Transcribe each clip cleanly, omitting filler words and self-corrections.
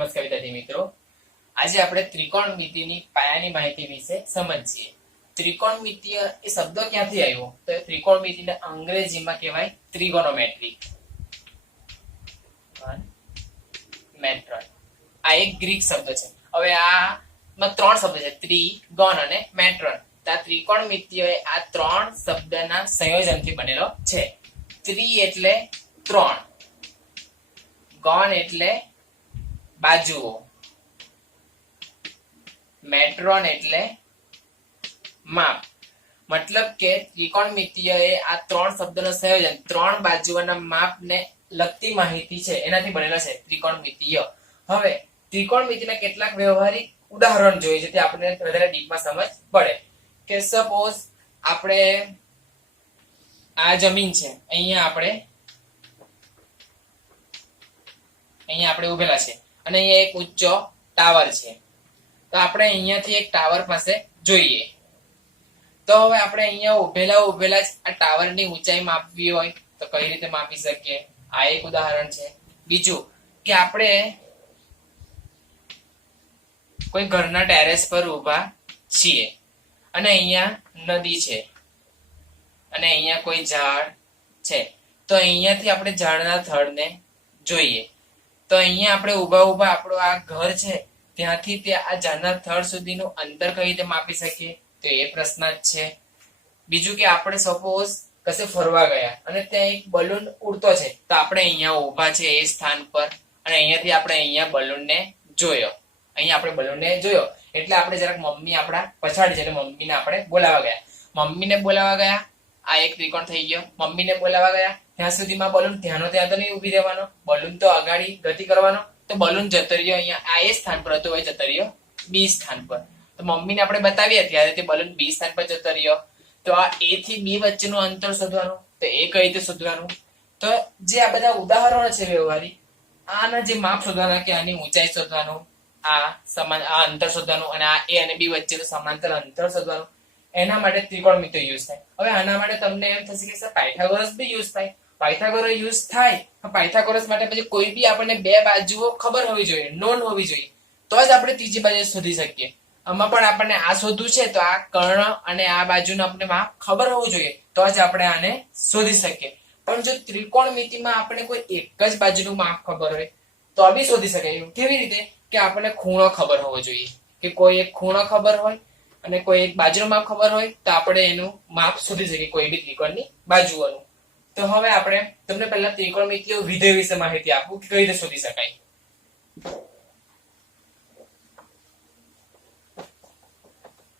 નમસ્કાર વિદ્યાર્થી મિત્રો, આજે આપણે ત્રિકોણમિતિની પાયાની માહિતી વિશે સમજીએ. ત્રિકોણમિતિય એ શબ્દ ક્યાંથી આવ્યો? તો ત્રિકોણમિતિને અંગ્રેજીમાં કહેવાય ત્રિગોનોમેટ્રી. આ એક ગ્રીક શબ્દ છે. હવે આમાં ત્રણ શબ્દ છે, ત્રિ, ગણ અને મેટ્રોન. આ ત્રિકોણમિતિય આ ત્રણ શબ્દના સંયોજનથી બનેલો છે. ત્રિ એટલે ત્રણ, ગણ એટલે બાજુઓ, મેટ્રોન એટલે માપ. મતલબ કે ત્રિકોણમિતિય એ આ ત્રણ શબ્દનું સંયોજન, ત્રણ બાજુઓના માપને લગતી માહિતી છે એનાથી બનેલો છે ત્રિકોણમિતિય. હવે ત્રિકોણમિતિના કેટલાક વ્યવહારિક ઉદાહરણ જોઈએ જેથી આપણને વધારે ડીપમાં સમજ પડે. કે સપોઝ આપણે આ જમીન છે, અહીંયા આપણે ઉભેલા છે અને અહીંયા એક ઊંચો ટાવર છે. તો આપણે અહીંયાથી એક ટાવર પાસે જોઈએ. તો હવે આપણે અહીંયા ઉભેલા જ આ ટાવરની ઊંચાઈ માપવી હોય તો કઈ રીતે માપી શકીએ? આ એક ઉદાહરણ છે. બીજું કે આપણે કોઈ ઘરના ટેરેસ પર ઊભા છીએ અને અહીંયા નદી છે અને અહીંયા કોઈ ઝાડ છે. તો અહીંયાથી આપણે ઝાડના થડને જોઈએ. તો અહીંયા આપણે ઊભા આપણું આ ઘર છે ત્યાંથી ત્યાં આ ઝાડના થડ સુધીનું અંતર કઈ રીતે માપી શકીએ? તો એ પ્રશ્ન જ છે. બીજું કે આપણે સપોઝ કશે ફરવા ગયા અને ત્યાં એક બલૂન ઉડતો છે, તો આપણે અહીંયા ઊભા છે એ સ્થાન પર અને અહીંયાથી આપણે અહીંયા બલૂનને જોયો. એટલે આપણે જરાક મમ્મી આપણા પછાડી છે એટલે મમ્મીને આપણે બોલાવા ગયા. આ એક ત્રિકોણ થઈ ગયો. મમ્મીને બોલાવા ગયા ત્યાં સુધીમાં બલૂન ત્યાં તો નહીં ઉભી રહેવાનો, બલૂન તો અગાડી ગતિ કરવાનો. તો બલૂન જતો રહ્યો અહીંયા આ એ સ્થાન પર હતો, એ જતો રહ્યો બી સ્થાન પર. તો મમ્મીને આપણે બતાવીએ ત્યારે તે બલૂન બી સ્થાન પર જતો રહ્યો. તો આ એ થી બી વચ્ચેનું અંતર શોધવાનું. તો એ કઈ રીતે શોધવાનું? તો જે આ બધા ઉદાહરણો છે વ્યવહારિક, આના જે માપ શોધવાના કે આની ઊંચાઈ શોધવાનું, આ અંતર શોધવાનું અને આ એ અને બી વચ્ચેનું સમાંતર અંતર શોધવાનું. એના માટે ત્રિકોણમિતિય યુઝ થાય. હવે આના માટે તમને એમ થશે કે સર પાયથાગોરસ બી યુઝ થાય. પાયથાગોરસ યુઝ થાય. પાયથાગોરસ માટે પછી કોઈ બી આપણને બે બાજુઓ ખબર હોવી જોઈએ, નોન હોવી જોઈએ, તો જ આપણે ત્રીજી બાજુ શોધી શકીએ. આમાં પણ આપણને આ શોધવું છે તો આ કર્ણ અને આ બાજુનું આપણે માપ ખબર હોવું જોઈએ તો જ આપણે આને શોધી શકીએ. પણ જો ત્રિકોણમિતિમાં આપણે કોઈ એક જ બાજુનું માપ ખબર હોય તો બી શોધી શકાય. કેવી રીતે? કે આપણને ખૂણો ખબર હોવો જોઈએ, કે કોઈ એક ખૂણો ખબર હોય અને કોઈ એક બાજુનું માપ ખબર હોય તો આપણે એનું માપ શોધી શકીએ કોઈ બી ત્રિકોણની બાજુઓનું. તો હવે આપણે તમને પહેલા ત્રિકોણમિતિય વિધેય વિશે માહિતી આપું કે કઈ રીતે શોધી શકાય.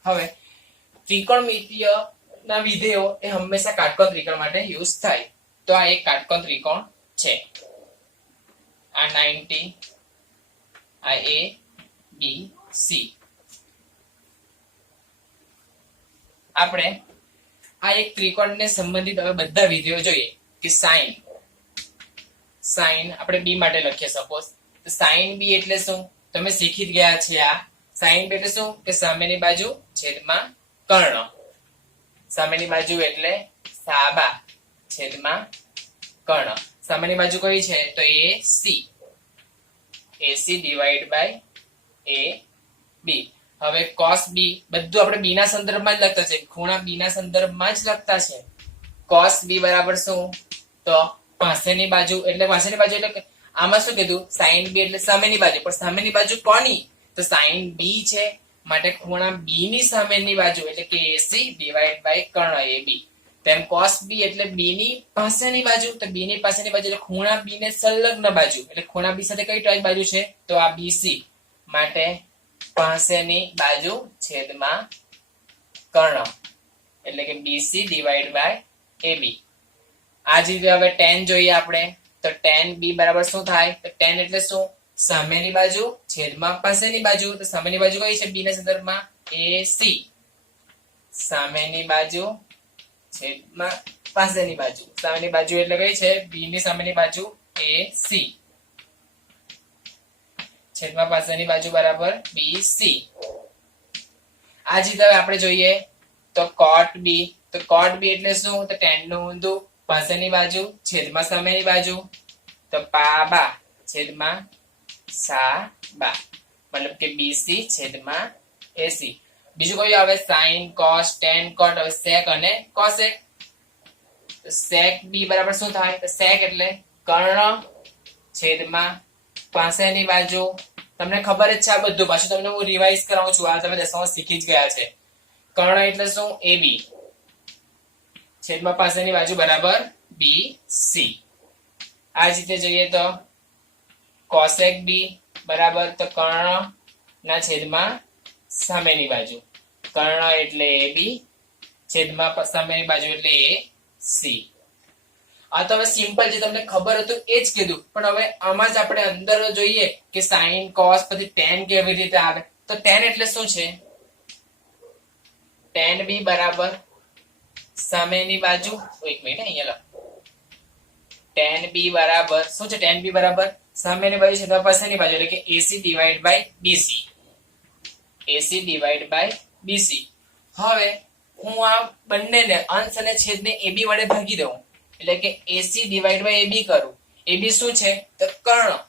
હવે ત્રિકોણમિતિય ના વિધેયો એ હંમેશા કાટકોણ ત્રિકોણ માટે યુઝ થાય. તો આ એક કાટકોણ ત્રિકોણ છે, આ 90, આ A, B, C. આપણે આ એક ત્રિકોણને સંબંધિત હવે બધા વિધેયો જોઈએ. કે સાઈન આપણે બી માટે લખીએ સપોઝ. તો સાઈન બી એટલે શું? તમે શીખી જ ગયા છે. આ સાઈન બી એટલે શું? કે સામેની બાજુ છેદમાં કર્ણ. સામેની બાજુ એટલે સાબા છેદમાં કર્ણ. સામેની બાજુ કઈ છે? તો AC ડિવાઈડ બાય AB. હવે cos b બધું આપણે b ના સંદર્ભમાં જ લખતા છે, ખૂણા b ના સંદર્ભમાં જ લખતા છે. cos b બરાબર શું? તો પાસેની બાજુ એટલે આમાં શું કીધું? sin b એટલે સામેની બાજુ. પણ સામેની બાજુ કોની? તો sin b છે, માટે ખૂણા b ની સામેની બાજુ એટલે કે AC ડિવાઈડ બાય કર્ણ AB. તેમ cos b એટલે b ની પાસેની બાજુ. તો b ની પાસેની બાજુ એટલે ખૂણા b ને સંલગ્ન બાજુ. એટલે ખૂણા b સાથે કઈ બાજુ છે? તો આ BC, માટે પાસેની બાજુ છેદમાં કર્ણ એટલે કે BC ડિવાઈડ બાય AB. આ જ રીતે હવે tan જોઈએ આપણે. તો tan b બરાબર શું થાય? તો tan એટલે શું? સામેની બાજુ છેદમાં પાસેની બાજુ. તો સામેની બાજુ કઈ છે? b ના સંદર્ભમાં AC, સામેની બાજુ છેદમાં પાસેની બાજુ. સામેની બાજુ એટલે કઈ છે? b ની સામેની બાજુ AC છેદમાં પાસેની બાજુ બરાબર BC. આ જ રીતે આપણે જોઈએ તો cot b. તો cot b એટલે શું? તો tan નું ઊંધું, પાસેની બાજુ છેદમાં સામેની બાજુ. તો પાબા છેદમાં સાબા મતલબ કે બીસી છેદમાં એસી. બીજું કયું આવે? સાઇન, કોસ, ટેન, કોટ. હવે સેક અને કોસેક. સેક બી બરાબર શું થાય? તો સેક એટલે કર્ણ છેદમાં પાસેની બાજુ. તમને ખબર જ છે આ બધું, પાછું તમને હું રિવાઇઝ કરાવું છું. આ તમે દસમામાં શીખી જ ગયા છે. કર્ણ એટલે શું? એ બી છેદમાં પાસેની બાજુ બરાબર બી સી. આ જ રીતે જોઈએ તો કોસેક બી બરાબર તો કર્ણ ના છેદમાં સામેની બાજુ. કર્ણ એટલે એ બી છેદમાં સામેની બાજુ એટલે એ સી. આ તો હવે સિમ્પલ જે તમને ખબર હતું એ જ કીધું, પણ હવે આમાં જ આપણે અંદર જોઈએ કે સાઇન, કોસ પછી ટેન કેવી રીતે આવે. તો ટેન એટલે શું છે? ટેન બી બરાબર સામેની બાજુ. એક મિનિટ અહીંયા લખો. ટેન બી બરાબર શું છે? ટેન બી બરાબર સામેની બાજુ છેદમાં પાછળની બાજુ એટલે કે AC divide by BC. AC divide by BC. હવે હું આ બંનેને અંશ અને છેદને એબી વડે ભાગી દઉં એટલે કે એસી ડિવાઈડ બાય એબી કરું. એબી શું છે? તો કર્ણ.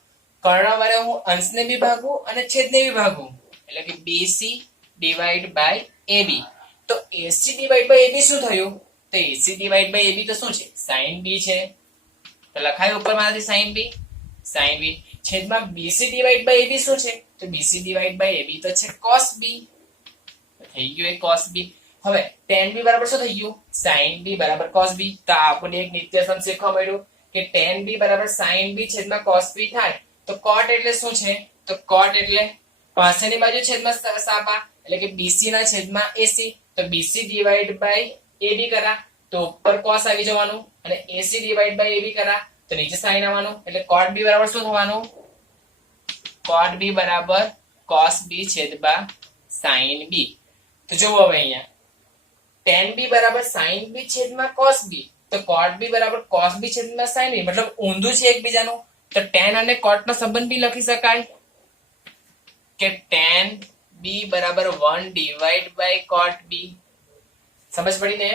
કર્ણ વડે હું અંશને બી ભાગું અને છેદને બી ભાગું એટલે કે બીસી ડિવાઈડ બાય એબી. તો એસી ડિવાઈડ બાય એબી શું થયું? તો એસી ડિવાઈડ બાય એબી તો શું છે? સાઇન બી છે. તો લખાય ઉપર માંથી સાઇન બી. સાઇન બી છેદમાં બીસી ડિવાઈડ બાય એબી શું છે? તો બીસી ડિવાઈડ બાય એબી તો છે કોસ બી. થઈ ગયું એ કોસ બી. હવે tan બી બરાબર શું થઈ ગયું? sin બી બરાબર cos બી. તો આપણને એક નિત્યસમ શીખવા મળ્યું કે tan બી બરાબર sin બી છેદમાં cos બી થાય. તો cot એટલે શું છે? તો cot એટલે પાછળની બાજુ છેદમાં સાબા એટલે કે BC ના છેદમાં AC. તો BC ડિવાઈડ બાય AB કરા તો ઉપર cos આવી જવાનું અને AC ડિવાઈડ બાય AB કરા તો નીચે sin આવવાનું એટલે cot બી બરાબર શું થવાનું? cot બી બરાબર cos બી છેદમાં sin બી. તો જુઓ હવે અહીંયા tan બી બરાબર sin બી છેદમાં cos બી. તો cot બી બરાબર cos બી છેદમાં sin બી મતલબ ઊંધું છે એકબીજાનું. તો tan અને cot નો સંબંધ બી લખી શકાય કે tan બી બરાબર 1 ડિવાઈડ બાય cot બી. સમજ પડી ને?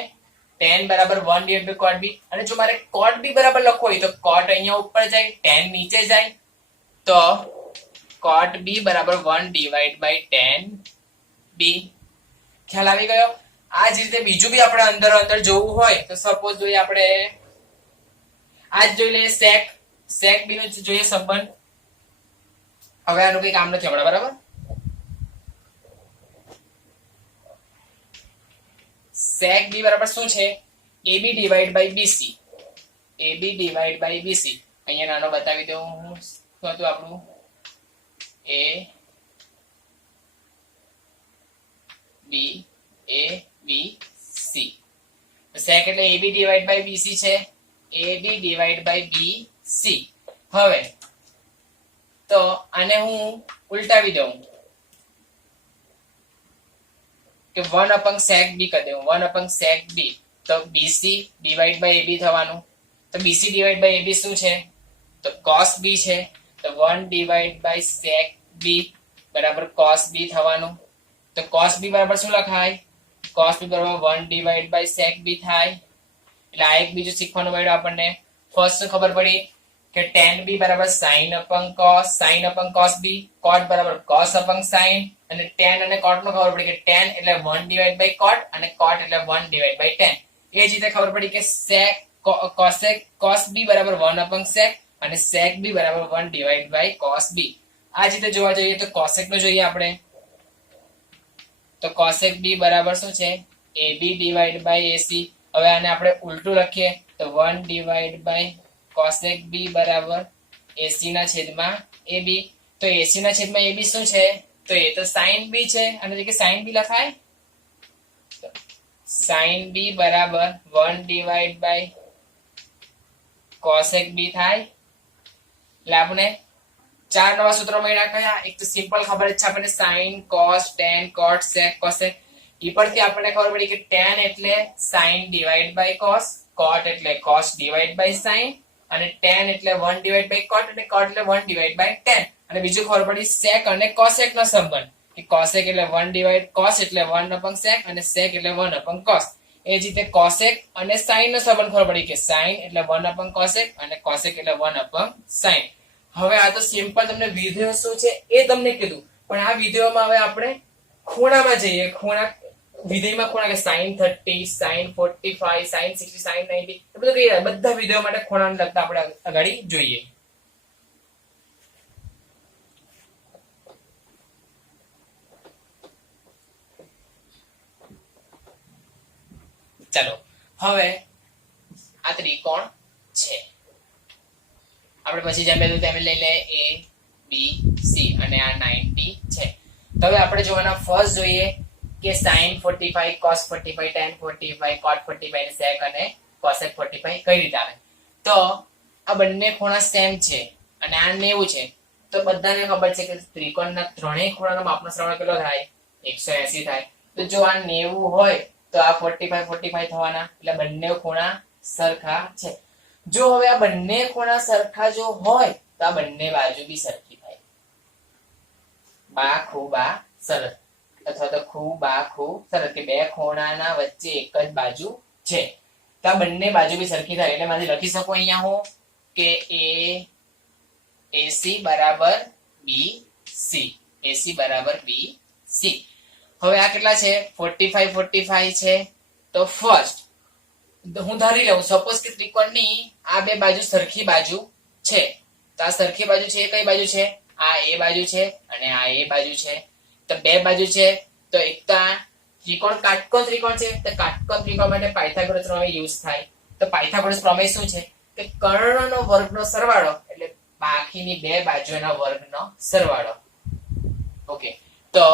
tan બરાબર 1 ડિવાઈડ બાય cot બી. અને જો મારે cot બી બરાબર લખવો હોય તો cot અહીંયા ઉપર જાય, tan નીચે જાય. તો cot બી બરાબર 1 ડિવાઈડ બાય tan બી. ખ્યાલ આવી ગયો? આ જ રીતે બીજું બી આપણે અંદર અંદર જોવું હોય તો સપોઝ જોઈએ આપણે આજ જોઈ લઈએ sec. sec બી નો જોઈએ સંબંધ. હવે આનું કઈ કામ નથી હમણાં, બરાબર? sec બી બરાબર શું છે? ab divide by bc. ab divide by bc. અહીંયા નાનો બતાવી દઉં હું. શું હતું આપણું? a b a b c. sec એટલે ab ડિવાઈડ બાય bc છે. ab divide by bc. હવે તો આને હું ઉલટાવી દઉં કે 1 upon sec b કરી દઉં. 1 upon sec b તો bc ડિવાઈડ બાય ab થવાનું. તો bc ડિવાઈડ બાય ab શું છે? તો cos b છે. તો 1 ડિવાઈડ બાય sec b બરાબર cos b થવાનું. તો cos b બરાબર શું લખાય? cos b બરાબર 1 ડિવાઈડ બાય sec b થાય. એટલે આ એક બીજું શીખવાનું મળ્યું આપણને. ફર્સ્ટ ખબર પડી કે tan b બરાબર sin upon cos. sin upon cos b. cot બરાબર cos upon sin. અને tan અને cot નો ખબર પડી કે tan એટલે 1 ડિવાઈડ બાય cot અને cot એટલે 1 ડિવાઈડ બાય tan. એ જ રીતે ખબર પડી કે sec cosec cos b બરાબર 1 upon sec અને sec b બરાબર 1 ડિવાઈડ બાય cos b. આ જ રીતે જોવા જઈએ તો cosec નો જોઈએ આપણે. તો cosec b બરાબર શું છે? ab divide by ac. હવે આને આપણે ઉલટું લખીએ તો 1 ડિવાઈડ બાય cosec b બરાબર ac ના છેદમાં ab. તો ac ના છેદમાં ab શું છે? તો એ તો sin b છે અને કે sin b લખાય. sin b બરાબર 1 ડિવાઈડ બાય cosec b થાય. એટલે આપણે ચાર નવા સૂત્રો મળ્યા. કયા? એક તો સિમ્પલ ખબર છે આપણને sin cos tan cot sec cosec. ઈ પરથી આપણને ખબર પડી કે tan એટલે sin divide by cos, cot એટલે cos ડિવાઈડ બાય sin અને tan એટલે 1 ડિવાઈડ બાય cot અને cot એટલે 1 ડિવાઈડ બાય tan. અને બીજું ખબર પડી sec અને cosec નો સંબંધ કે cosec એટલે 1 ડિવાઈડ cos એટલે 1 upon sec અને sec એટલે 1 upon cos. એ જ રીતે cosec અને sin નો સંબંધ ખબર પડી કે sin એટલે 1 upon cosec અને cosec એટલે 1 upon sin. હવે આ તો સિમ્પલ તમને વિધેયો શું છે એ તમને કીધું, પણ આ વિધેયોમાં હવે આપણે ખૂણામાં જઈએ. ખૂણા વિધેયમાં ખૂણા કે sin 30, sin 45, sin 60, sin 90 એ બધું કઈ બધા વિધેયો માટે ખૂણાને લગતા આપણે આગળ જોઈએ. ચાલો હવે આ ત્રિકોણ છે આપણે પછી જેમ પહેલું તેમ લઈ લે a b c અને આ 90 છે. તો હવે આપણે જોવાના ફર્સ્ટ જોઈએ કે sin 45, cos 45, tan 45, cot 45 ને sec અને cosec 45 કઈ રીતે આવે. તો આ બંને ખૂણા સેમ છે અને આ 90 છે. તો બધાને ખબર છે કે ત્રિકોણના ત્રણેય ખૂણાનો માપનો સરવાળો કેટલો થાય? 180 થાય. તો જો આ 90 હોય તો આ 45 45 થવાના, એટલે બંને ખૂણા સરખા છે. જો હવે આ બંને ખૂણા સરખા જો હોય તો આ બંને બાજુ બી સરખી થાય. બા ખૂ બા સરસ અથવા તો ખૂ બા ખૂ સરસ, કે બે ખૂણાના વચ્ચે એક જ બાજુ છે તો આ બંને બાજુ બી સરખી થાય. એટલે માંથી લખી શકો અહીંયા હું કે AC બરાબર BC, AC બરાબર BC. હવે આ કેટલા છે? 45 45 છે. તો ફર્સ્ટ હું ધારી લઉં સપોઝ કે ત્રિકોણની આ બે બાજુ સરખી બાજુ છે. તો આ સરખી બાજુ છે એ કઈ બાજુ છે? આ એ બાજુ છે અને આ એ બાજુ છે. તો બે બાજુ છે તો એક તો આ ત્રિકોણ કાટકોણ ત્રિકોણ છે. તો કાટકોણ ત્રિકોણ માટે પાયથાગોરસ પ્રમેય યુઝ થાય. તો પાયથાગોરસ પ્રમેય શું છે કે કર્ણનો વર્ગનો સરવાળો એટલે બાકીની બે બાજુના વર્ગનો સરવાળો. ઓકે, તો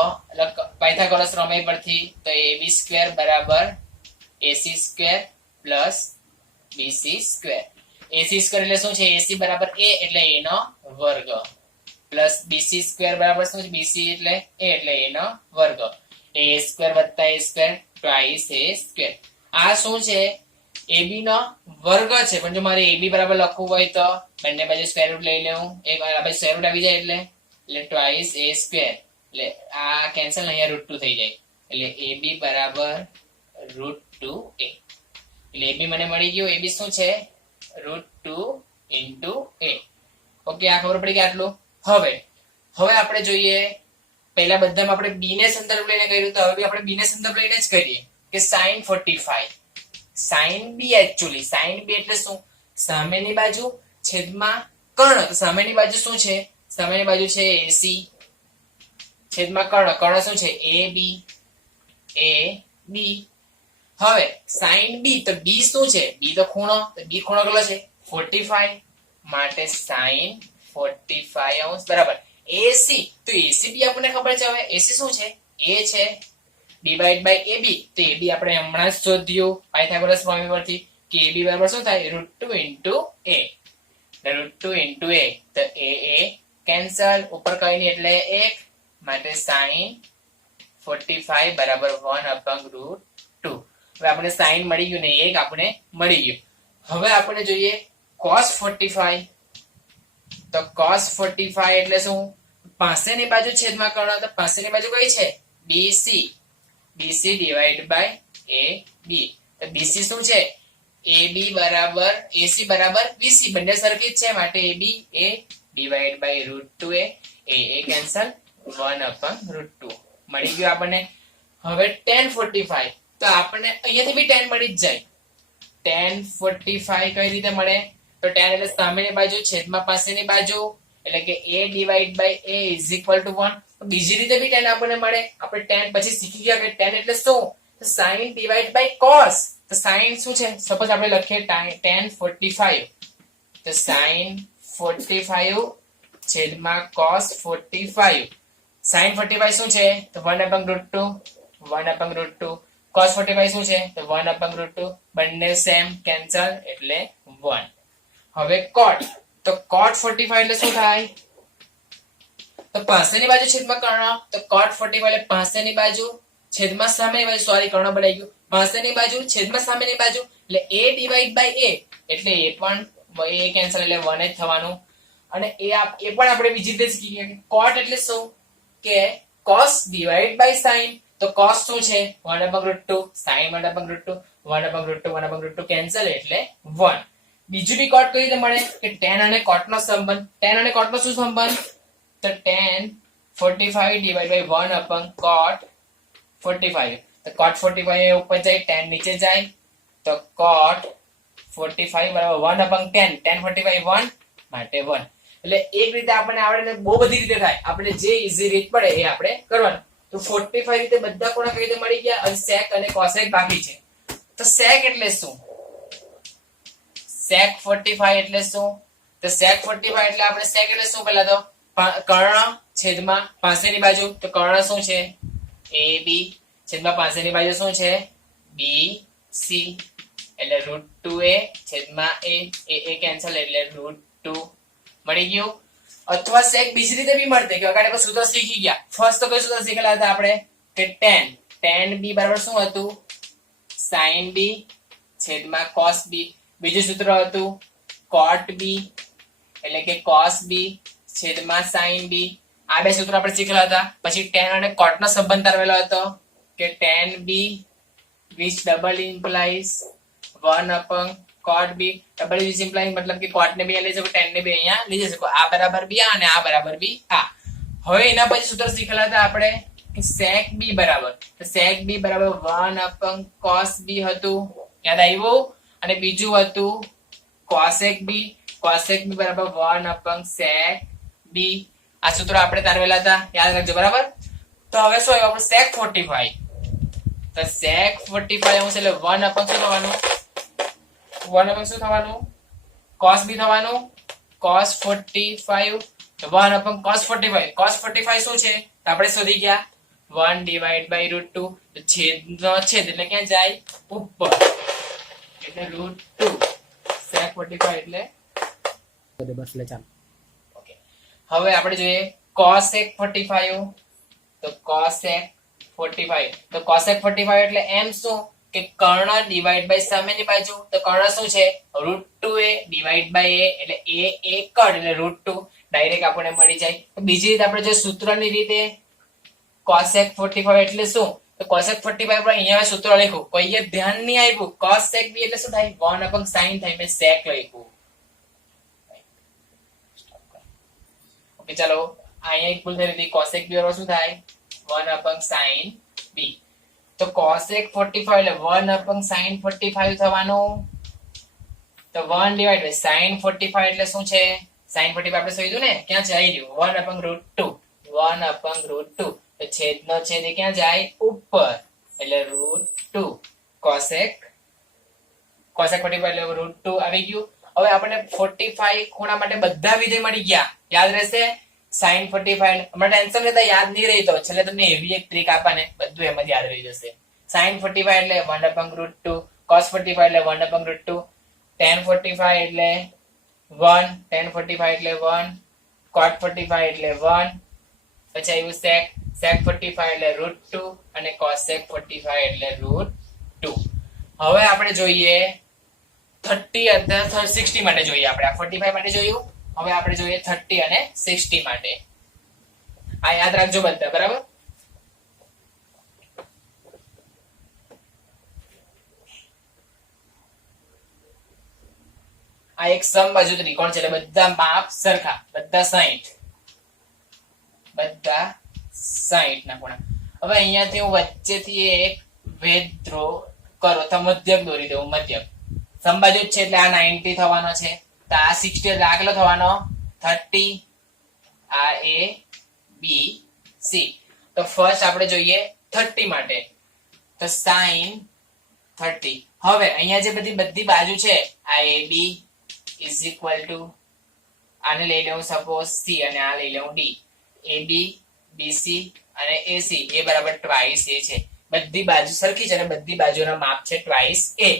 પાયથાગોરસ પ્રમેય પરથી તો ab² બરાબર ac² પ્લસ bc². ac² એટલે શું છે? ac બરાબર a એટલે a નો વર્ગ પ્લસ bc² બરાબર શું છે? bc એટલે a એટલે a નો વર્ગ. a² વત્તા a² ટ્વાઇસ a². આ શું છે? ab નો વર્ગ છે, પણ જો મારે ab બરાબર લખવું હોય તો બંને બાજુ સ્ક્વેર રૂટ લઈ લેવું. એક આ બાજુ સ્ક્વેર રૂટ આવી જાય એટલે ટ્વાઇસ a². એટલે આ કેન્સલ, અહીંયા √2 થઈ જાય. એટલે ab બરાબર √2a. એટલે ab મને મળી ગયું. ab શું છે? √2 * a. ઓકે, આ ખબર પડી કે આટલું. હવે આપણે જોઈએ પહેલા બધામાં આપણે b ને સંદર્ભ લઈને કર્યું, તો હવે આપણે b ને સંદર્ભ લઈને જ કરીએ કે sin 45. sin b actually sin b એટલે શું? સામેની બાજુ છેદમાં કર્ણ. તો સામેની બાજુ શું છે? સામેની બાજુ છે AC છેદમાં કર્ણ. કર્ણ શું છે? AB. હવે sin b તો b શું છે? b તો ખૂણો. તો b ખૂણો કેટલો છે? 45. માટે sin 45° બરાબર AC. તો AC બી આપણને ખબર છે. હવે AC શું છે? a છે ડિવાઈડ બાય AB. તો AB આપણે હમણાં જ શોધ્યું પાયથાગોરસ પ્રમેય પરથી કે AB બરાબર શું થાય? √2 * a. √2 * a. તો a કેન્સલ, ઉપર કઈ નહીં એટલે 1. માટે sin 45 બરાબર 1/√2. હવે આપણે sin મળી ગયું ને 1 આપણે મળી ગયું. હવે આપણે જોઈએ cos 45. તો cos 45 એટલે શું? પાસેની બાજુ છેદમાં કર્ણ. તો પાસેની બાજુ કઈ છે? BC divide by AB. તો BC શું છે? AB બરાબર AC બરાબર BC. બંને સરખી જ છે માટે AB a divide by √2a. a cancel, 1/√2 મળી ગયું આપણને. હવે tan 45. તો આપણને અહીંયાથી બી tan મળી જ જાય. tan 45 કઈ રીતે મળે? તો tan એટલે સામેની બાજુ છેદમાં પાસેની બાજુ, એટલે કે a ડિવાઈડ બાય a = 1. બીજી રીતે બી tan આપણને મળે. આપણે tan પછી શીખી ગયા કે tan એટલે શું? તો sin ડિવાઈડ બાય cos. તો sin શું છે? સપોઝ આપણે લખીએ tan 45. તો sin 45 છેદમાં cos 45. sin 45 શું છે? તો 1/√2. 1/√2. cos 45 શું છે? તો 1/√2. બંને સેમ, કેન્સલ એટલે 1. હવે cot. તો cot 45 એટલે શું થાય? તો પાસેની બાજુ છેદમાં કર્ણ. તો cot 45 એટલે પાસેની બાજુ છેદમાં સામેની બાજુ. સોરી, કર્ણ બોલાઈ ગયું. પાસેની બાજુ છેદમાં સામેની બાજુ એટલે a ડિવાઈડ બાય a. એટલે એ પણ a કેન્સલ એટલે 1 જ થવાનું. અને એ પણ આપણે બીજી રીતે શીખી ગયા કે cot એટલે શું? કે cos ડિવાઈડ બાય sin. તો cos શું છે? 1/√2. sin 1/√2. 1/√2 કેન્સલ એટલે 1. બીજું બી કોટ કઈ રીતે મળે કે tan અને cot નો સંબંધ. tan અને cot નો શું સંબંધ? તો tan 45 divide by 1 upon cot 45. તો cot 45 એ ઉપર જાય, tan નીચે જાય, તો cot 45 બરાબર 1 upon tan. tan 45 1 માટે 1. એટલે એક રીતે આપણને આવડે, બહુ બધી રીતે થાય, આપણે જે ઈઝી રીત પડે એ આપણે કરવાનું. તો 45 રીતે બધા ખૂણા કઈ રીતે મળી ગયા. અને sec અને cosec બાકી છે. તો sec એટલે શું? sec 45 એટલે શું? તો sec 45 એટલે આપણે sec એટલે શું? પહેલા તો કર્ણ છેદમાં પાસેની બાજુ. તો કર્ણ શું છે? AB છેદમાં પાસેની બાજુ શું છે? BC એટલે √2a છેદમાં a કેન્સલ એટલે √2 મળી ગયું. અથવા sec બીજી રીતે બી મળતે કે આગળ આપણે સૂત્ર શીખી ગયા. ફર્સ્ટ તો કઈ સૂત્ર શીખેલા હતા આપણે કે tan b બરાબર શું હતું? sin b છેદમાં cos b. બીજું સૂત્ર હતું cot b એટલે કે cos b છેદમાં sin b. આ બે સૂત્રો આપણે શીખેલા હતા. પછી tan અને cot નો સંબંધ તારવેલો હતો કે tan b which double implies 1 upon cot b. double is implying મતલબ કે cot ને બી લઈ શકો, tan ને બી અહીંયા લઈ શકો. આ બરાબર b અને આ બરાબર b આ. હવે એના પછી સૂત્ર શીખેલા હતા આપણે કે sec b બરાબર, તો sec b બરાબર 1 upon cos b હતું. યાદ આવ્યું? અને બીજું હતું cosec b. cosec b બરાબર 1 upon sec b. આ સૂત્રો આપણે તારવેલા હતા, યાદ રાખજો. બરાબર. તો હવે શું આવ્યું આપણે? sec 45. તો sec 45 હું એટલે 1 upon શું થવાનું? 1 upon શું થવાનું? cos b થવાનું. cos 45 તો 1 upon cos 45. cos 45 શું છે? તો આપણે શોધી ગયા 1 ડિવાઇડ બાય √2. તો છેદનો છેદ એટલે ક્યાં જાય? ઉપર એટલે √2. sec 45 એટલે બસ લે ચાલ. ઓકે. હવે આપણે જોઈએ cosec 45. તો cosec 45 તો cosec 45 એટલે એમ શું કે કર્ણ ડિવાઇડ બાય સામેની બાજુ. તો કર્ણ શું છે? √2a ડિવાઇડ બાય a એટલે a કળ એટલે √2 ડાયરેક્ટ આપણને મળી જાય. બીજી રીતે આપણે જે સૂત્રની રીતે cosec 45 એટલે શું? તો cosec 45 પર અહીંયા સૂત્ર લખ્યું, કોઈએ ધ્યાન નહીં આપ્યું. cosec b એટલે શું થાય? 1 upon sin થાય, મેં sec લખ્યું. ઓકે ચાલો, અહીંયા એક ભૂલ થઈ હતી. cosec b બરાબર શું થાય? 1 upon sin b. તો cosec 45 એટલે 1 upon sin 45 થવાનું. તો 1 ડિવાઇડ બાય sin 45 એટલે શું છે? sin 45 આપણે શોધ્યું ને, ક્યાં છે? આવી રહ્યું 1 upon √2. 1 upon √2 તો છેદનો છેદ એ ક્યાં જાય? ઉપર એટલે √2. cosec 45 એટલે √2 આવી ગયું. હવે આપણને 45 ખૂણા માટે બધા વિધેય મળી ગયા. યાદ રહેશે? sin 45 હમણાં ટેન્શન લેતા, યાદ નહીં રહી તો છેલ્લે તમને એવી એક ટ્રીક આપવાને, બધું એમ જ યાદ રહી જશે. sin 45 એટલે 1 upon √2. cos 45 એટલે 1 upon √2. tan 45 એટલે 1. tan 45 એટલે 1. cot 45 એટલે 1. પછી આવ્યું sec 45 એટલે √2 અને cosec 45 એટલે √2. હવે આપણે જોઈએ 30 અને 60 માટે જોઈએ. આપણે આ 45 માટે જોયું, હવે આપણે જોઈએ 30 અને 60 માટે. આ યાદ રાખજો બધા. બરાબર. આ એક સમબાજુ ત્રિકોણ છે એટલે બધા માપ સરખા, બધા 60. બધા 60 ના ખૂણા. હવે અહીંયાથી હું વચ્ચેથી એક ભેદ ડ્રો કરો તો મધ્યક દોરી દઉં. મધ્યક સમબાજુ જ છે એટલે આ 90 થવાનો છે. તો આ 60 એટલે આ કેટલો થવાનો? 30. આ A B C. તો ફર્સ્ટ આપણે જોઈએ 30 માટે. તો sin 30. હવે અહીંયા જે બધી બાજુ છે આ AB is equal to આને લઈ લઉં સપોઝ C અને આ લઈ લઉં D. AB BC અને AC એ બરાબર ટ્વાઇસ A છે. બધી બાજુ સરખી છે અને બધી બાજુના માપ છે ટ્વાઇસ A.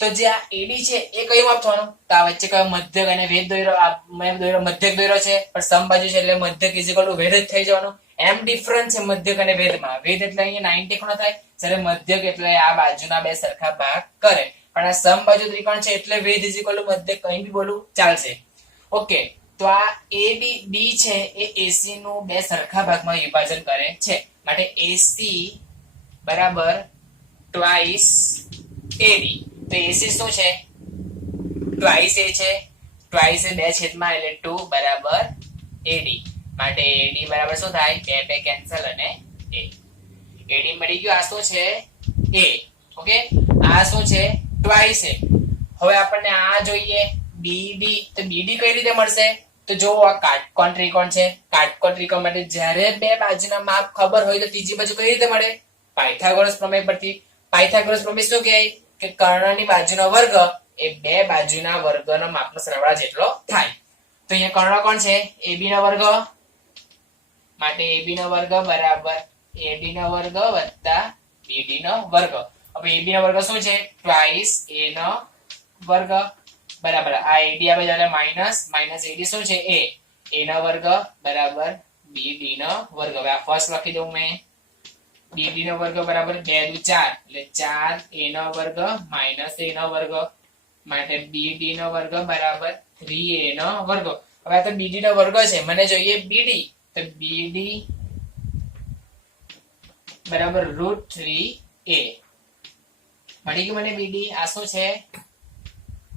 તો જે આ AD છે એ કયું માપ થવાનું? તો આ વચ્ચે કયો મધ્યક અને વેધ દોર્યો? આ મેં દોર્યો મધ્યક દોર્યો છે, પણ સમબાજુ છે એટલે મધ્યક ઇઝ ઇક્વલ ટુ વેધ જ થઈ જવાનું. એમ ડિફરન્સ છે મધ્યક અને વેધમાં. વેધ એટલે અહીંયા 90 ખૂણો થાય, જ્યારે મધ્યક એટલે આ બાજુના બે સરખા ભાગ કરે. પણ આ સમબાજુ ત્રિકોણ છે એટલે વેધ ઇઝ ઇક્વલ ટુ મધ્યક, કંઈ બી બોલું ચાલશે. ઓકે. તો આ AD છે એ AC નું બે સરખા ભાગમાં વિભાજન કરે છે, માટે AC બરાબર ટ્વાઇસ AD. તો AC શું છે? ટ્વાઇસ એ છે, ટ્વાઇસ એ 2 છેદમાં એટલે 2 બરાબર AD. માટે AD બરાબર શું થાય? 2 2 કેન્સલ અને A. AD મળી ગયું. આ શું છે? A. ઓકે, આ શું છે? ટ્વાઇસ એ. હવે આપણને આ જોઈએ BD. તો BD કઈ રીતે મળશે? તો જો આ કાટકોણ ત્રિકોણ છે. કાટકોણ ત્રિકોણ માટે જ્યારે બે બાજુના માપ ખબર હોય તો ત્રીજી બાજુ કઈ રીતે મળે? પાયથાગોરસ પ્રમેય પરથી. પાયથાગોરસ પ્રમેય શું કહે કે કર્ણની બાજુનો વર્ગ એ બે બાજુના વર્ગનો માપનો સરવાળા જેટલો થાય. તો અહીંયા કર્ણ કોણ છે? AB નો વર્ગ. માટે AB નો વર્ગ બરાબર AD નો વર્ગ વત્તા BD નો વર્ગ. હવે AB નો વર્ગ શું છે? ટ્વાઇસ A નો વર્ગ બરાબર આ AD આવે એટલે માઈનસ માઈનસ AD શું છે? A નો વર્ગ બરાબર BD નો વર્ગ. હવે આ ફર્સ્ટ લખી દઉં મેં. BD નો વર્ગ બરાબર 2 દુ 4 એટલે 4 A નો વર્ગ માઈનસ A નો વર્ગ. માટે BD નો વર્ગ બરાબર 3A નો વર્ગ. હવે આ તો BD નો વર્ગ છે, મને જોઈએ BD. તો BD બરાબર √3A મળી ગયું મને BD. આ શું છે?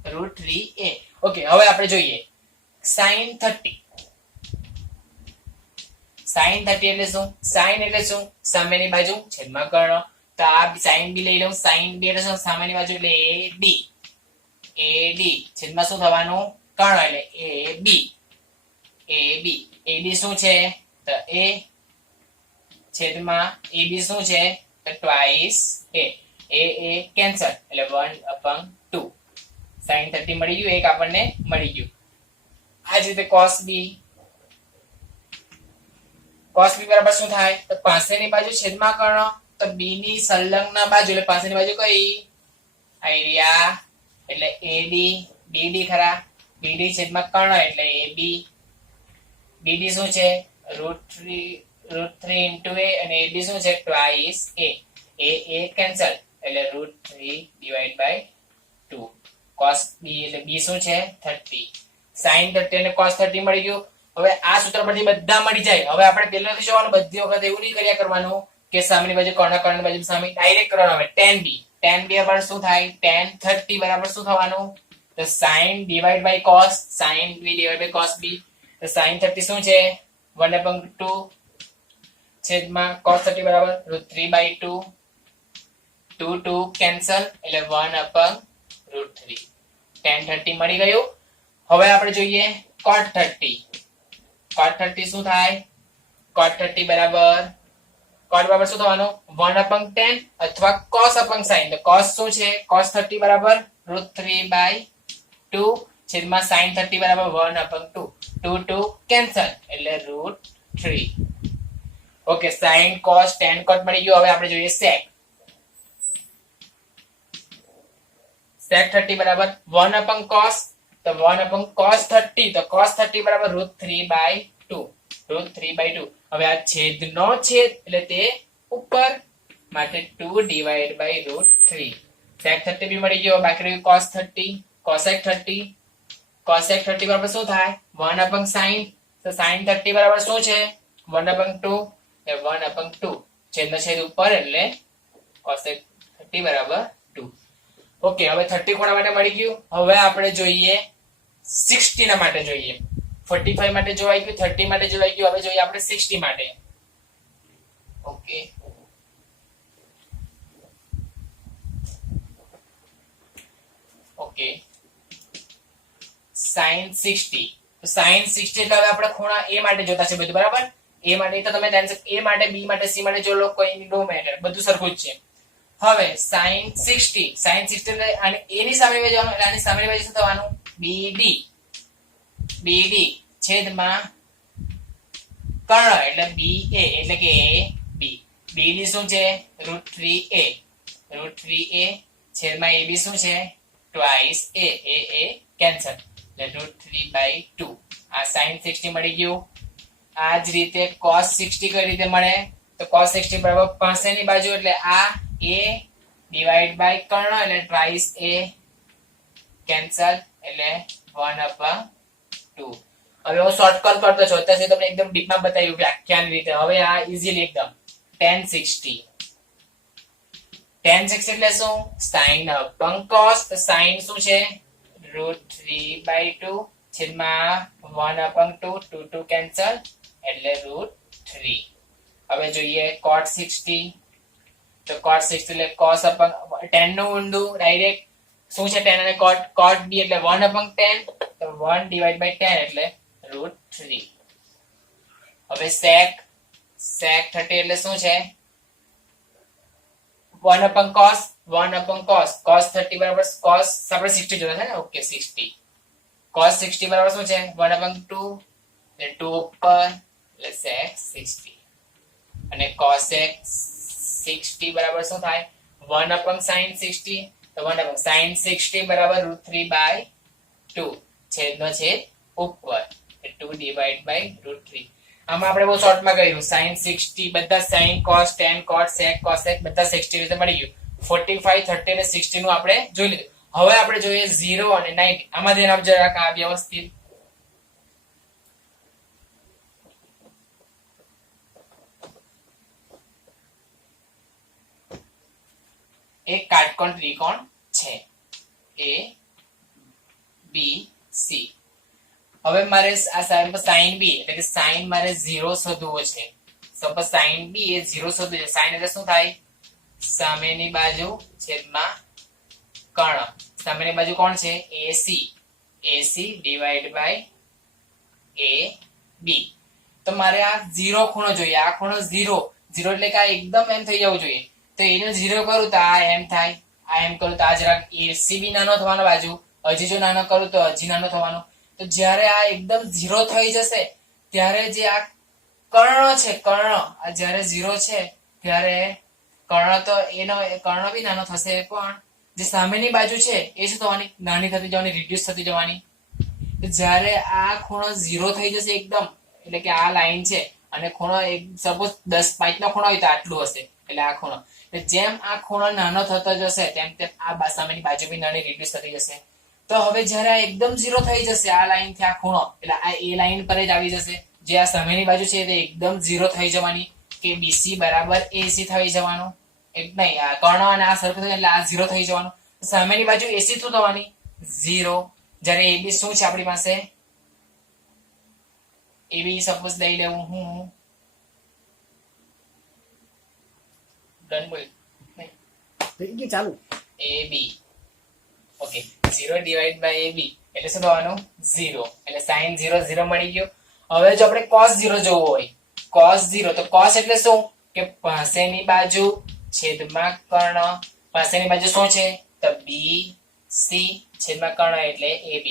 √3A. ઓકે, હવે આપણે જોઈએ sin 30. sin 30 એટલે શું? sin એટલે શું? સામેની બાજુ છેદમાં કર્ણ. તો આ sin B લઈ લઉં. sin B એટલે શું? સામેની બાજુ એટલે AD. AD છેદમાં શું થવાનું? કર્ણ એટલે AB. AB AD શું છે? તો A છેદમાં AB શું છે? તો ટ્વાઇસ A. A કેન્સલ એટલે 1/2. sin 30 મળી ગયું. એક આપણને મળી ગયું. આ જ રીતે cos B. cos B બરાબર શું થાય? તો પાસેની બાજુ છેદમાં કર્ણ. તો B ની સંલગ્ન બાજુ એટલે પાસેની બાજુ કઈ? આઈડિયા એટલે AD. BD ખરા. BD છેદમાં કર્ણ એટલે AB. BD શું છે? √3 into A અને AB શું છે? Twice A. A કેન્સલ એટલે √3/2. cos B એટલે B શું છે? 30. sin 30 અને cos 30 મળી ગયું. હવે આ સૂત્ર પરથી બધા મળી જાય. હવે આપણે પહેલાથી જોવાનું, બધી વખત એવું નહીં કર્યા કરવાનું કે સામેની બાજુ કર્ણ, કર્ણની બાજુ સામે ડાયરેક્ટ કરવાનું. હવે tan B. tan B બરાબર શું થાય? tan 30 બરાબર શું થવાનું? તો sin / cos. sin B / cos B. તો sin 30 શું છે? 1/2 છેદમાં cos 30 બરાબર √3/2. 2 કેન્સલ એટલે 1/√3. tan 30 મળી ગયું. હવે આપણે જોઈએ cot 30. cot 30 શું થાય? cot 30 બરાબર cot બરાબર શું થવાનું? 1/tan અથવા cos/sin. તો cos શું છે? cos 30 બરાબર √3/2 છેદમાં sin 30 બરાબર 1/2. 2 કેન્સલ એટલે √3. Okay, sin cos tan cot મળી ગયું. હવે આપણે જોઈએ sec. sec 30 બરાબર 1/cos. તો 1/cos 30. તો cos 30 બરાબર √3/2. √3/2. હવે આ છેદનો છેદ એટલે તે ઉપર માટે 2/√3. sec 30 બી મળી ગયો. બાકી રહ્યું cos 30. cosec 30. cosec 30 બરાબર શું થાય? 1/sin. તો sin 30 બરાબર શું છે? 1/2 એટલે 1/2. છેદનો છેદ ઉપર એટલે cosec 30 બરાબર 2. ઓકે, હવે 30 ખૂણા માટે મળી ગયું. હવે આપણે જોઈએ 60 ના માટે જોઈએ. 45 માટે જોવાઈ ગયું, 30 માટે જોવાઈ ગયું. હવે જોઈએ આપણે 60 માટે. Okay, okay, sin 60. તો sin 60 એટલે હવે આપણે ખૂણા A માટે જોતા છે બધું બરાબર. A માટે તો તમે A માટે, B માટે, C માટે જો લો, કોઈ નો મેટર, બધું સરખું જ છે. હવે sin 60 એટલે અને A ની સામે બાજુ જવાનું એટલે આની સામે બાજુ શું થવાનું? BD છેદમાં કર્ણ એટલે BA એટલે કે AB. BD શું છે? √3A. √3A છેદમાં AB શું છે? Twice A. કેન્સલ એટલે √3/2. આ sin 60 મળી ગયું. આ જ રીતે cos 60 કઈ રીતે મળે? તો cos 60 બરાબર પાસેની બાજુ એટલે આ A / કર્ણ એટલે ટ્વાઇસ A કેન્સલ એટલે 1/2. હવે હું શોર્ટકટ કરતો છું, અત્યાર સુધી તમને એકદમ ડીપમાં બતાવ્યું વ્યાખ્યાન રીતે. હવે આ ઈઝીલી એકદમ tan 60. tan 60 એટલે શું? sin cos. તો sin શું છે? √3/2 છેદમાં 1/2 2 2 કેન્સલ એટલે √3. હવે જોઈએ cot 60 તો cot 60 એટલે cos tan નું ઊંધું ડાયરેક્ટ શું છે tan અને cot b એટલે 1/10 તો 1/10 એટલે √3. હવે sec 30 એટલે શું છે 1/cos cos 30 બરાબર cos આપણે 60 જોયા છે ને ઓકે 60 cos 60 બરાબર શું છે 1/2 એટલે 2 ઉપર એટલે sec 60 અને cosec 60 બરાબર શું થાય 1/sin 60 તો 1/sin 60 બરાબર √3/2 છેદનો છેદ ઉપર 2 /√3. આમાં આપણે બહુ શોર્ટમાં કર્યું sin 60 બધા sin cos tan cot sec cosec બધા 60 રીતે મળી ગયું 45 30 અને 60 નું આપણે જોઈ લીધું. હવે આપણે જોઈએ 0 અને 90 આમાં ધ્યાન આપજો જરાક આ વ્યવસ્થિત. એક કાટકોણ ત્રિકોણ છે A B C. હવે મારે આ સાઈડ પર sin b એટલે કે sin મારે 0 શોધવો છે. સપોઝ sin b એ 0 શોધવું છે. sin એટલે શું થાય સામેની બાજુ છેદમાં કર્ણ. સામેની બાજુ કોણ છે AC ડિવાઇડ બાય AB. તો મારે આ 0 ખૂણો જોઈએ. આ ખૂણો 0 એટલે કે આ એકદમ એમ થઈ જવું જોઈએ. તો એનો 0 કરું તો આ એમ થાય, આ એમ કરું તો આ જરાક AC બી નાનો થવાનો બાજુ, હજી જો નાનો કરું તો હજી નાનો થવાનો. તો જ્યારે આ એકદમ 0 થઈ જશે ત્યારે જે આ કર્ણ છે કર્ણ આ જ્યારે 0 છે ત્યારે કર્ણ તો એનો કર્ણ બી નાનો થશે પણ જે સામેની બાજુ છે એ શું થવાની નાની થતી જવાની રિડ્યુસ થતી જવાની. તો જ્યારે આ ખૂણો 0 થઈ જશે એકદમ એટલે કે આ લાઈન છે અને ખૂણો સપોઝ 10 5 નો ખૂણો હોય તો આટલું હશે એટલે આ ખૂણો. જેમ આ ખૂણો નાનો થતો જશે તેમ તેમ આ સામેની બાજુ બી નાની રિડ્યુસ થતી જશે. તો હવે જ્યારે આ એકદમ 0 થઈ જશે આ લાઈન થી આ ખૂણો એટલે આ એ લાઈન પર જ આવી જશે. જે આ સામેની બાજુ છે તે એકદમ 0 થઈ જવાની કે BC બરાબર AC થઈ જવાનું. એક નહીં આ કર્ણ અને આ સરખું થાય એટલે આ 0 થઈ જવાનું. સામેની બાજુ AC શું થવાની 0. જ્યારે AB શું છે આપણી પાસે AB સપોઝ લઈ લેવું હું ડન બોલ નહીં ચાલુ AB okay 0 divide by AB એટલે શું થવાનું 0 એટલે sin 0 0 મળી ગયો. હવે જો આપણે cos 0 જોવું હોય cos 0 તો cos એટલે શું કે પાસેની બાજુ છેદમાં કર્ણ. પાસેની બાજુ શું છે તો BC છેદમાં કર્ણ એટલે AB.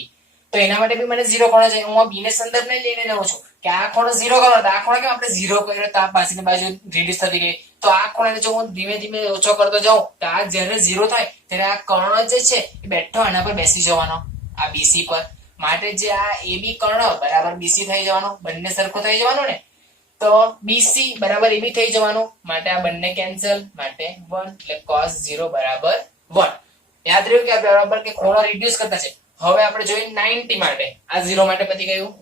તો એના માટે બી મને 0 ખૂણો છે. હું B ને સંદર્ભ ને લઈને લઉં છું કે આ ખૂણો 0 કરો તો આ ખૂણો કેમ આપણે 0 કર્યો તો આ પાસેની બાજુ રિડ્યુસ થતી ગઈ. તો આ ખૂણાને જો હું ધીમે ધીમે ઓછો કરતો જાઉં તો આ જ્યારે 0 થાય ત્યારે આ કર્ણ જે છે એ બેઠો આના પર બેસી જવાનો આ BC પર. માટે જે આ AB કર્ણ બરાબર BC થઈ જવાનું, બંને સરખો થઈ જવાનું ને. તો BC બરાબર AB થઈ જવાનું માટે આ બંને કેન્સલ માટે 1 એટલે cos 0 બરાબર 1. યાદ રહ્યું કે આ બરાબર કે ખૂણો રિડ્યુસ કરતા છે. હવે આપણે જોઈએ 90 માટે. આ 0 માટે પતી ગયું.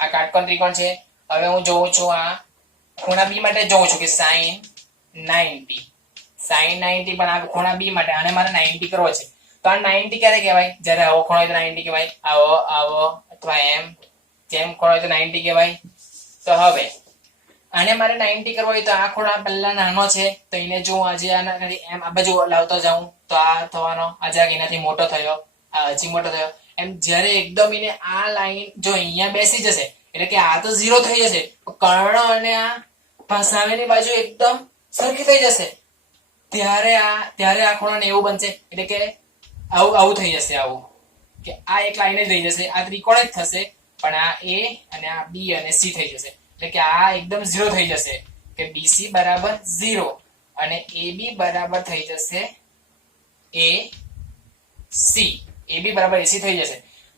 આ કાટકોણ ત્રિકોણ છે. હવે હું જોઉં છું આ ખૂણા B માટે જોઉં છું કે sin 90 પણ આ ખૂણા B માટે આને મારે 90 કરવો છે. તો આ 90 ક્યારે કહેવાય જ્યારે આવો ખૂણો હોય તો 90 કહેવાય, આવો અથવા એમ જેમ ખૂણો હોય તો 90 કહેવાય. તો હવે આને મારે 90 કરવો હોય તો આ ખૂણા પહેલા નાનો છે તો એને જો આજે આના એમ આ બાજુ લાવતો જાઉં તો આ થવાનો આ જરાક એનાથી મોટો થયો, આ હજી મોટો થયો. એમ જ્યારે એકદમ એને આ લાઈન જો અહીંયા બેસી જશે એટલે કે આ તો 0 થઈ જશે, કર્ણ અને આ સામેની બાજુ એકદમ સરખી થઈ જશે ત્યારે આ ખૂણો ને એવું બનશે એટલે કે આવું થઈ જશે. આવું કે આ એક લાઈન જ રહી જશે, આ ત્રિકોણ જ થશે પણ આ A અને આ B અને C થઈ જશે એટલે કે આ એકદમ 0 થઈ જશે કે BC બરાબર 0 અને AB બરાબર થઈ જશે AC. AB બરાબર AC થઈ જશે.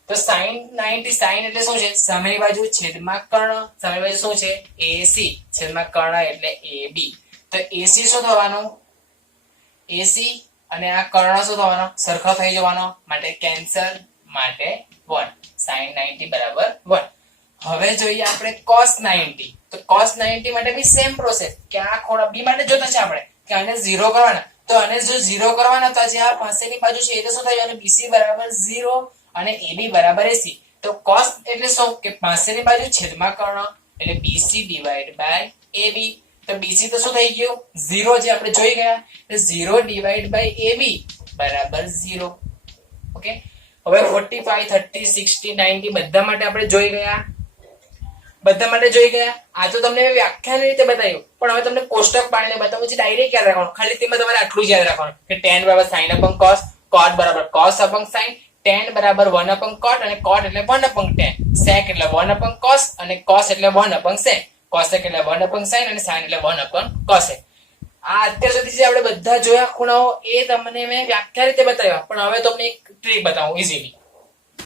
તો sin 90 sin એટલે શું છે સામેની બાજુ છેદમાં કર્ણ. સામેની બાજુ શું છે AC છેદમાં કર્ણ એટલે AB. તો AC શું થવાનું AC અને આ કર્ણ શું થવાનો સરખો થઈ જવાનો માટે કેન્સલ માટે 1 sin 90 બરાબર 1. હવે જોઈએ આપણે cos 90. તો cos 90 માટે બી સેમ પ્રોસેસ કે આ ખૂણા બી માટે જોતા છે આપણે કે આને 0 કરવાના, તો આને જો 0 કરવાના તો જે આ પાસેની બાજુ છે એ તો શું થાય અને BC બરાબર 0 અને AB બરાબર AC. તો cos એટલે શું કે પાસેની બાજુ છેદમાં કર્ણ એટલે BC ડિવાઇડ બાય AB. તો BC તો શું થઈ ગયું 0 જે આપણે જોઈ ગયા, એટલે 0 ડિવાઇડ બાય AB બરાબર 0. ઓકે, હવે 45 30 60 90 બધા માટે આપણે જોઈ ગયા, બધા માટે જોઈ ગયા. આ તો તમને મેં વ્યાખ્યાન રીતે બતાવ્યું, પણ હવે તમને કોષ્ટક પાડીને બતાવું છે, ડાયરેક્ટ યાદ રાખવાનું. ખાલી તેમાં તમારે આટલું જ યાદ રાખવાનું કે tan બરાબર sin upon cos, cot બરાબર cos upon sin, tan બરાબર 1 upon cot અને cot એટલે 1 upon tan, sec એટલે 1 upon cos અને cos એટલે 1 upon sec, cosec એટલે 1 upon sin અને sin એટલે 1 upon cosec. આ અત્યાર સુધી જે આપણે બધા જોયા ખૂણાઓ એ તમને મેં વ્યાખ્યા રીતે બતાવ્યા, પણ હવે તમને એક ટ્રીક બતાવું ઇઝીલી.